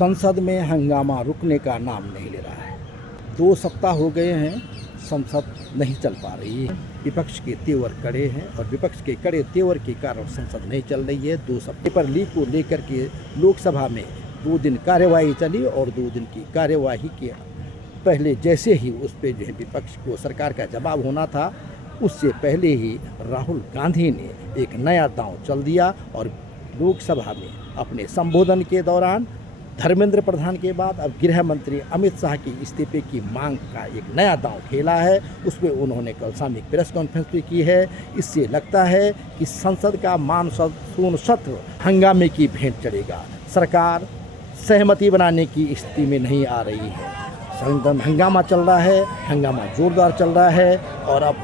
संसद में हंगामा रुकने का नाम नहीं ले रहा है। 2 सप्ताह हो गए हैं, संसद नहीं चल पा रही है। विपक्ष के तेवर कड़े हैं और विपक्ष के कड़े तेवर के कारण संसद नहीं चल रही है। 2 सप्ताह पर लीक को लेकर के लोकसभा में 2 दिन कार्यवाही चली और 2 दिन की कार्यवाही के पहले जैसे ही उस पर जो है विपक्ष को सरकार का जवाब होना था, उससे पहले ही राहुल गांधी ने एक नया दांव चल दिया और लोकसभा में अपने संबोधन के दौरान धर्मेंद्र प्रधान के बाद अब गृह मंत्री अमित शाह की इस्तीफे की मांग का एक नया दांव खेला है। उसमें उन्होंने कल शाम एक प्रेस कॉन्फ्रेंस भी की है। इससे लगता है कि संसद का मानसून सत्र हंगामे की भेंट चढ़ेगा। सरकार सहमति बनाने की स्थिति में नहीं आ रही है। हंगामा चल रहा है, हंगामा जोरदार चल रहा है और अब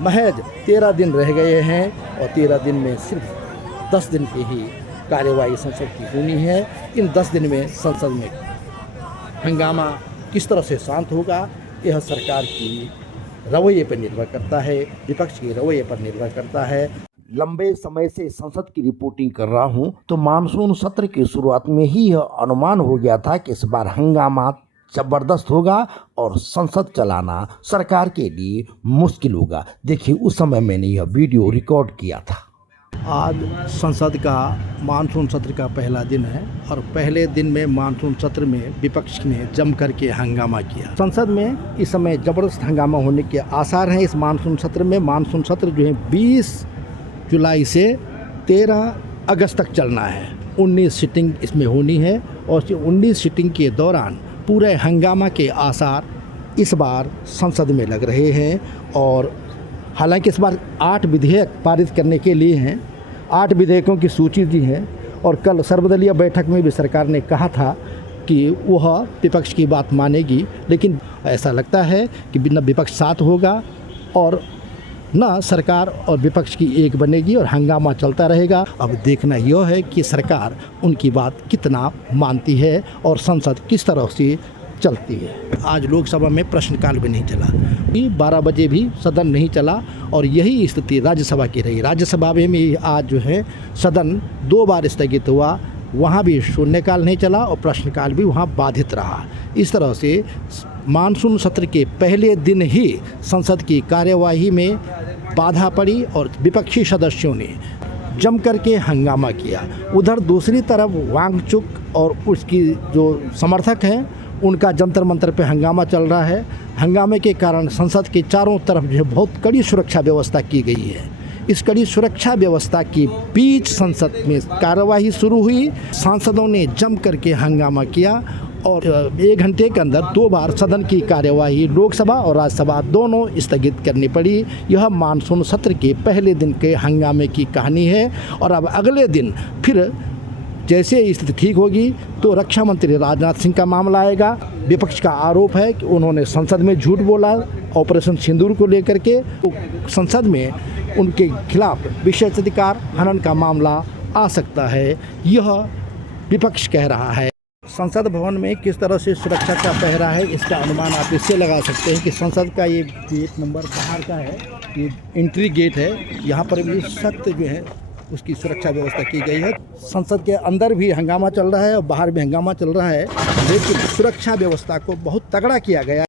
महज 13 दिन रह गए हैं और 13 दिन में सिर्फ 10 दिन की ही कार्यवाही संसद की होनी है। इन 10 दिन में संसद में हंगामा किस तरह से शांत होगा, यह सरकार की रवैये पर निर्भर करता है, विपक्ष के रवैये पर निर्भर करता है। लंबे समय से संसद की रिपोर्टिंग कर रहा हूं तो मानसून सत्र की शुरुआत में ही यह अनुमान हो गया था कि इस बार हंगामा जबरदस्त होगा और संसद चलाना सरकार के लिए मुश्किल होगा। देखिए, उस समय मैंने यह वीडियो रिकॉर्ड किया था। आज संसद का मानसून सत्र का पहला दिन है और पहले दिन में मानसून सत्र में विपक्ष ने जम करके हंगामा किया। संसद में इस समय ज़बरदस्त हंगामा होने के आसार हैं। इस मानसून सत्र में मानसून सत्र जो है 20 जुलाई से 13 अगस्त तक चलना है। 19 सीटिंग इसमें होनी है और 19 सीटिंग के दौरान पूरे हंगामा के आसार इस बार संसद में लग रहे हैं। और हालांकि इस बार 8 विधेयक पारित करने के लिए हैं, 8 विधेयकों की सूची दी है और कल सर्वदलीय बैठक में भी सरकार ने कहा था कि वह विपक्ष की बात मानेगी, लेकिन ऐसा लगता है कि न विपक्ष साथ होगा और न सरकार और विपक्ष की एक बनेगी और हंगामा चलता रहेगा। अब देखना यह है कि सरकार उनकी बात कितना मानती है और संसद किस तरह से चलती है। आज लोकसभा में प्रश्नकाल भी नहीं चला, 12 बजे भी सदन नहीं चला और यही स्थिति राज्यसभा की रही। राज्यसभा में भी आज जो है सदन 2 बार स्थगित हुआ, वहाँ भी शून्यकाल नहीं चला और प्रश्नकाल भी वहाँ बाधित रहा। इस तरह से मानसून सत्र के पहले दिन ही संसद की कार्यवाही में बाधा पड़ी और विपक्षी सदस्यों ने जम करके हंगामा किया। उधर दूसरी तरफ वांगचुक और उसकी जो समर्थक हैं उनका जंतर मंतर पे हंगामा चल रहा है। हंगामे के कारण संसद के चारों तरफ जो बहुत कड़ी सुरक्षा व्यवस्था की गई है। इस कड़ी सुरक्षा व्यवस्था के बीच संसद में कार्यवाही शुरू हुई। सांसदों ने जम करके हंगामा किया और 1 घंटे के अंदर 2 बार सदन की कार्यवाही लोकसभा और राज्यसभा दोनों स्थगित करनी पड़ी। यह मानसून सत्र के पहले दिन के हंगामे की कहानी है और अब अगले दिन फिर जैसे स्थिति ठीक होगी तो रक्षा मंत्री राजनाथ सिंह का मामला आएगा। विपक्ष का आरोप है कि उन्होंने संसद में झूठ बोला ऑपरेशन सिंदूर को लेकर के। तो संसद में उनके खिलाफ विशेषाधिकार हनन का मामला आ सकता है, यह विपक्ष कह रहा है। संसद भवन में किस तरह से सुरक्षा का पहरा है, इसका अनुमान आप इससे लगा सकते हैं कि संसद का ये गेट नंबर बाहर का है, ये एंट्री गेट है। यहाँ पर भी सख्त जो है उसकी सुरक्षा व्यवस्था की गई है। संसद के अंदर भी हंगामा चल रहा है और बाहर भी हंगामा चल रहा है, लेकिन सुरक्षा व्यवस्था को बहुत तगड़ा किया गया।